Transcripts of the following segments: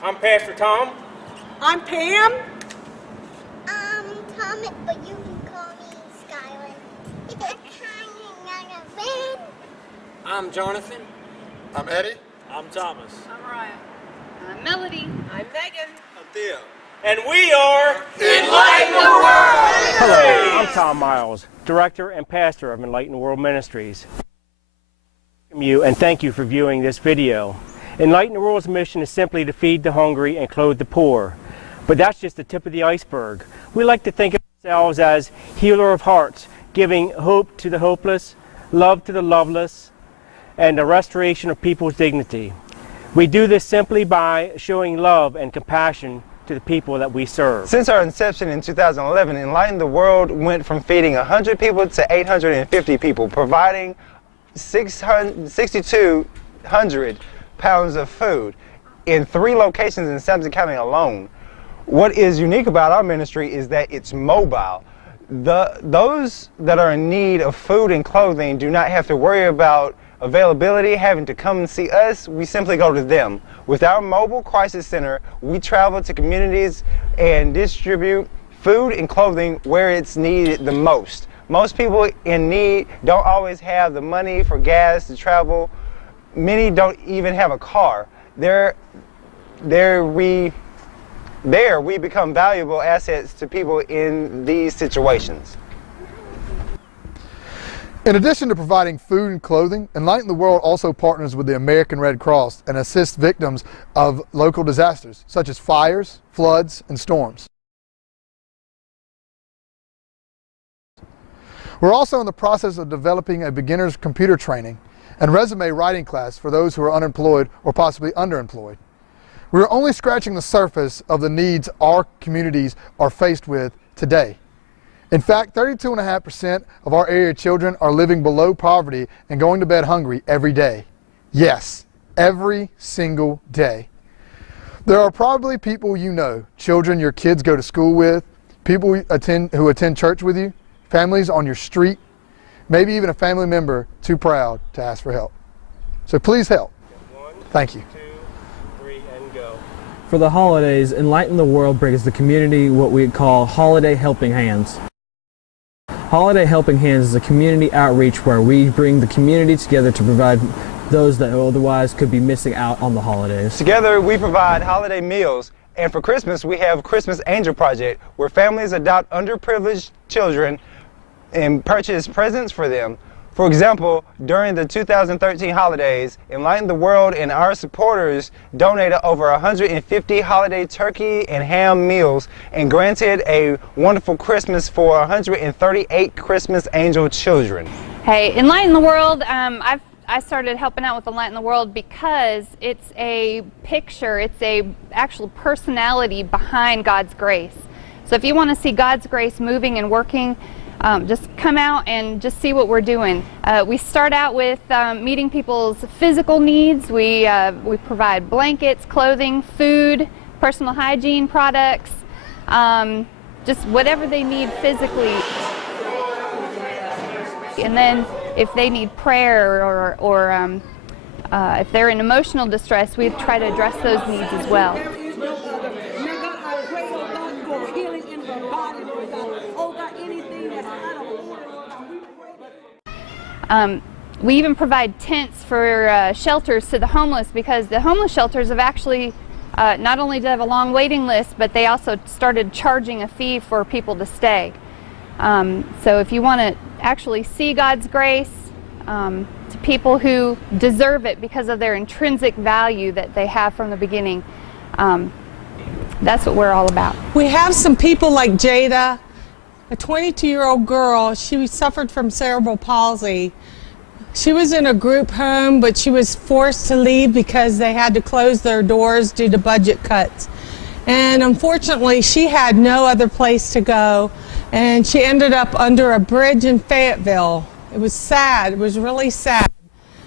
I'm Pastor Tom. I'm Pam. Thomas, but you can call me Skylar. I'm Jonathan. I'm Eddie. I'm Thomas. I'm Ryan. I'm Melody. I'm Megan. I'm Theo. And we are Enlighten the World! Hello, I'm Tom Miles, Director and Pastor of Enlighten the World Ministries. And thank you for viewing this video. Enlighten the World's mission is simply to feed the hungry and clothe the poor. But that's just the tip of the iceberg. We like to think of ourselves as healer of hearts, giving hope to the hopeless, love to the loveless, and the restoration of people's dignity. We do this simply by showing love and compassion to the people that we serve. Since our inception in 2011, Enlighten the World went from feeding 100 people to 850 people, providing 6,200 pounds of food in 3 locations in Sampson County alone. What is unique about our ministry is that it's mobile. Those that are in need of food and clothing do not have to worry about availability, having to come and see us. We simply go to them. With our mobile crisis center, we travel to communities and distribute food and clothing where it's needed the most. Most people in need don't always have the money for gas to travel. Many don't even have a car. There we become valuable assets to people in these situations. In addition to providing food and clothing, Enlighten the World also partners with the American Red Cross and assists victims of local disasters, such as fires, floods, and storms. We're also in the process of developing a beginner's computer training and resume writing class for those who are unemployed or possibly underemployed. We're only scratching the surface of the needs our communities are faced with today. In fact, 32.5% of our area children are living below poverty and going to bed hungry every day. Yes, every single day. There are probably people you know, children your kids go to school with, people who attend church with you, families on your street, maybe even a family member too proud to ask for help. So please help. Thank you. For the holidays, Enlighten the World brings the community what we call Holiday Helping Hands. Holiday Helping Hands is a community outreach where we bring the community together to provide those that otherwise could be missing out on the holidays. Together we provide holiday meals, and for Christmas we have Christmas Angel Project, where families adopt underprivileged children and purchase presents for them. For example, during the 2013 holidays, Enlighten the World and our supporters donated over 150 holiday turkey and ham meals and granted a wonderful Christmas for 138 Christmas Angel children. Hey, Enlighten the World, I started helping out with Enlighten the World because it's a picture, it's a actual personality behind God's grace. So if you want to see God's grace moving and working, just come out and just see what we're doing. We start out with meeting people's physical needs. We provide blankets, clothing, food, personal hygiene products, just whatever they need physically. And then if they need prayer or if they're in emotional distress, we try to address those needs as well. We even provide tents for shelters to the homeless, because the homeless shelters have actually not only do they have a long waiting list, but they also started charging a fee for people to stay. So if you want to actually see God's grace to people who deserve it because of their intrinsic value that they have from the beginning, that's what we're all about. We have some people like Jada, a 22-year-old girl. She suffered from cerebral palsy. She was in a group home, but she was forced to leave because they had to close their doors due to budget cuts. And unfortunately, she had no other place to go, and she ended up under a bridge in Fayetteville. It was sad. It was really sad.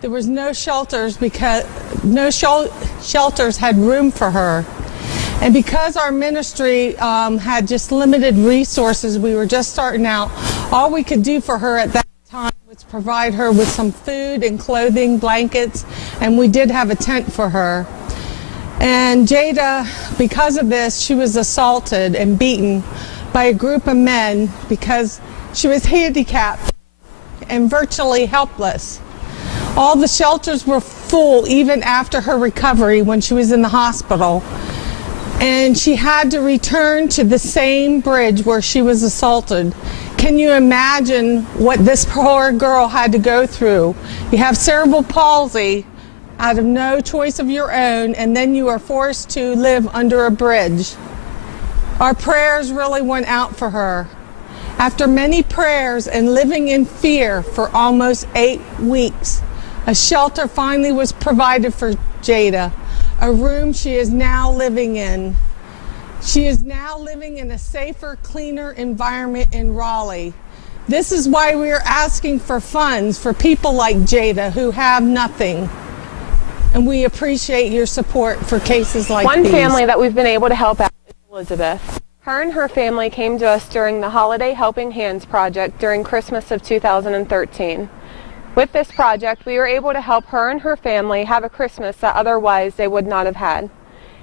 There was no shelters because no shelters had room for her. And because our ministry had just limited resources, we were just starting out, all we could do for her at that time was provide her with some food and clothing, blankets, and we did have a tent for her. And Jada, because of this, she was assaulted and beaten by a group of men because she was handicapped and virtually helpless. All the shelters were full even after her recovery when she was in the hospital. And she had to return to the same bridge where she was assaulted. Can you imagine what this poor girl had to go through? You have cerebral palsy out of no choice of your own, and then you are forced to live under a bridge. Our prayers really went out for her. After many prayers and living in fear for almost 8 weeks, a shelter finally was provided for Jada, a room she is now living in. She is now living in a safer, cleaner environment in Raleigh. This is why we are asking for funds for people like Jada who have nothing. And we appreciate your support for cases like One these. family that we've been able to help out is Elizabeth. Her and her family came to us during the Holiday Helping Hands project during Christmas of 2013. With this project, we were able to help her and her family have a Christmas that otherwise they would not have had.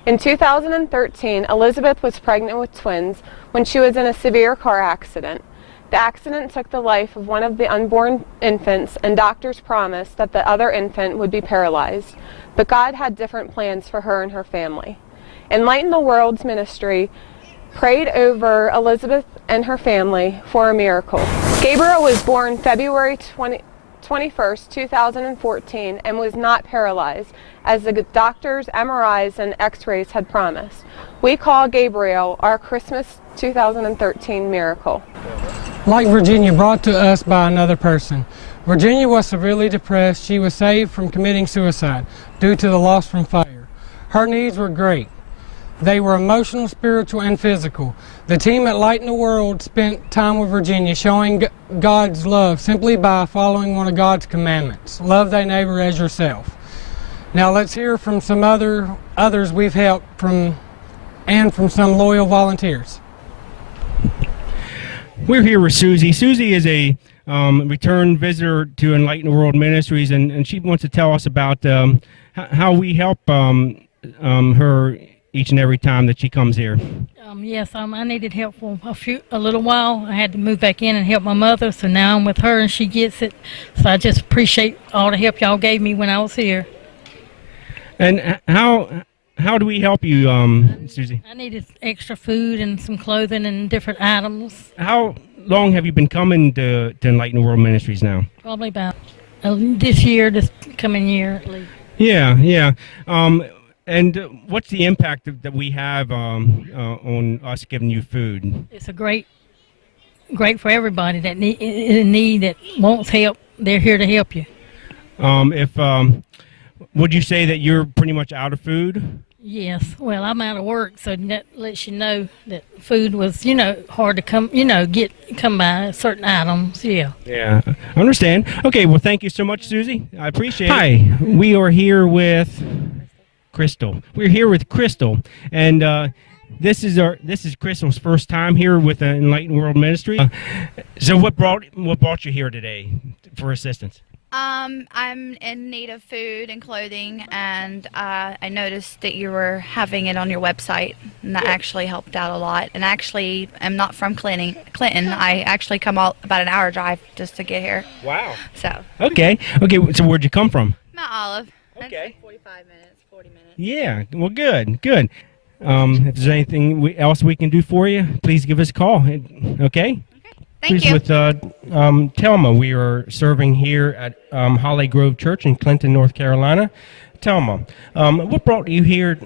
In 2013, Elizabeth was pregnant with twins when she was in a severe car accident. The accident took the life of one of the unborn infants, and doctors promised that the other infant would be paralyzed. But God had different plans for her and her family. Enlighten the World's ministry prayed over Elizabeth and her family for a miracle. Gabriel was born February 21st, 2014, and was not paralyzed, as the doctors' MRIs and X-rays had promised. We call Gabriel our Christmas 2013 miracle. Like Virginia, brought to us by another person. Virginia was severely depressed. She was saved from committing suicide due to the loss from fire. Her needs were great. They were emotional, spiritual, and physical. The team at Enlighten the World spent time with Virginia showing God's love simply by following one of God's commandments. Love thy neighbor as yourself. Now let's hear from some others we've helped and from some loyal volunteers. We're here with Susie. Susie is a return visitor to Enlighten the World Ministries, and she wants to tell us about how we help her each and every time that she comes here. Yes, I needed help for a little while. I had to move back in and help my mother, so now I'm with her and she gets it. So I just appreciate all the help y'all gave me when I was here. And how do we help you, Susie? I needed extra food and some clothing and different items. How long have you been coming to Enlighten the World Ministries now? Probably about this coming year at least. Yeah. And what's the impact that we have on us giving you food? It's great for everybody that need that wants help. They're here to help you. Would you say that you're pretty much out of food? Yes. Well, I'm out of work, so that lets you know that food was, hard to come by certain items. Yeah. Yeah, I understand. Okay, well, thank you so much, Susie. I appreciate it. Hi, we are here with Crystal. We're here with Crystal, and this is Crystal's first time here with Enlighten World Ministry. So what brought you here today for assistance? I'm in need of food and clothing, and I noticed that you were having it on your website, and that actually helped out a lot. And actually, I'm not from Clinton. I actually come about an hour drive just to get here. Wow. So. Okay. So where'd you come from? Mount Olive. Okay. That's like 45 minutes, 40 minutes. Yeah. Well, good. If there's anything else we can do for you, please give us a call. Okay. Thank you. With Telma. We are serving here at Holly Grove Church in Clinton, North Carolina. Telma, what brought you here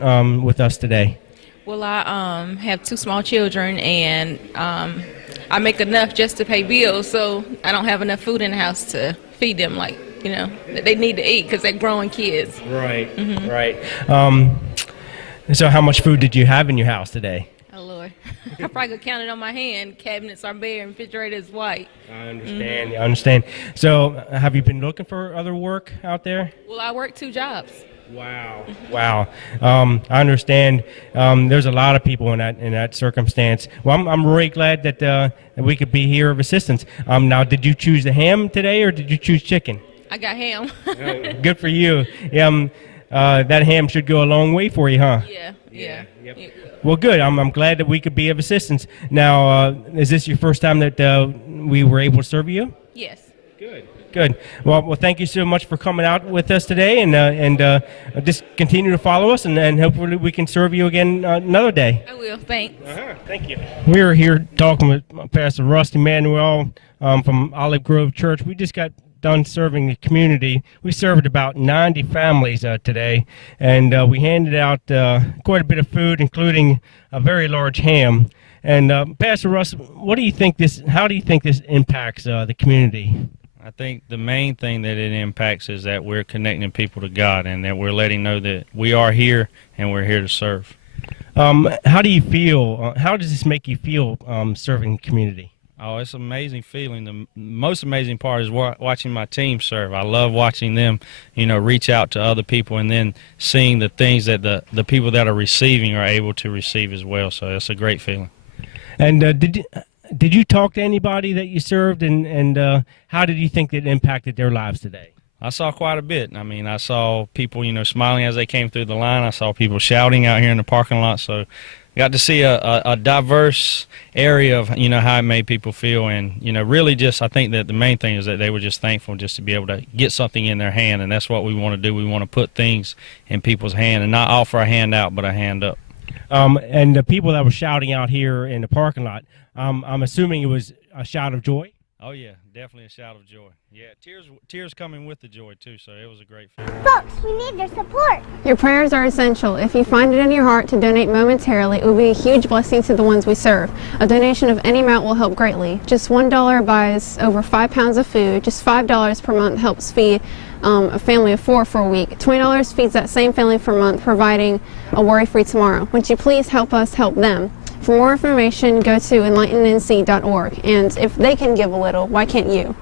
with us today? Well, I have 2 small children, and I make enough just to pay bills, so I don't have enough food in the house to feed them like, they need to eat because they're growing kids. Right, right. So how much food did you have in your house today? Oh, Lord. I probably could count it on my hand. Cabinets are bare and refrigerator is white. I understand. I understand. So have you been looking for other work out there? Well, I work 2 jobs. Wow. I understand. There's a lot of people in that circumstance. Well, I'm really glad that we could be here of assistance. Now, did you choose the ham today, or did you choose chicken? I got ham. Good for you. that ham should go a long way for you, huh? Yeah. Well, good. I'm glad that we could be of assistance. Now, is this your first time that we were able to serve you? Yes. Good. Well, thank you so much for coming out with us today, and just continue to follow us, and hopefully we can serve you again another day. I will. Thanks. Thank you. We're here talking with Pastor Rusty Manuel from Olive Grove Church. We just got done serving the community. We served about 90 families today, and we handed out quite a bit of food, including a very large ham. And Pastor Russ, how do you think this impacts the community? I think the main thing that it impacts is that we're connecting people to God, and that we're letting know that we are here and we're here to serve. How do you feel? How does this make you feel serving the community? Oh, it's an amazing feeling. The most amazing part is watching my team serve. I love watching them, reach out to other people, and then seeing the things that the people that are receiving are able to receive as well. So it's a great feeling. And did you talk to anybody that you served, and how did you think that impacted their lives today? I saw quite a bit. I mean, I saw people, smiling as they came through the line. I saw people shouting out here in the parking lot. So I got to see a diverse area of, how it made people feel. And, really just, I think that the main thing is that they were just thankful just to be able to get something in their hand. And that's what we want to do. We want to put things in people's hand and not offer a hand out, but a hand up. And the people that were shouting out here in the parking lot, I'm assuming it was a shout of joy? Oh, yeah, definitely a shout of joy. Yeah, tears coming with the joy, too, so it was a great feeling. Folks, we need your support. Your prayers are essential. If you find it in your heart to donate momentarily, it will be a huge blessing to the ones we serve. A donation of any amount will help greatly. Just $1 buys over 5 pounds of food. Just $5 per month helps feed a family of 4 for a week. $20 feeds that same family for a month, providing a worry-free tomorrow. Would you please help us help them? For more information, go to enlightennc.org. And if they can give a little, why can't you?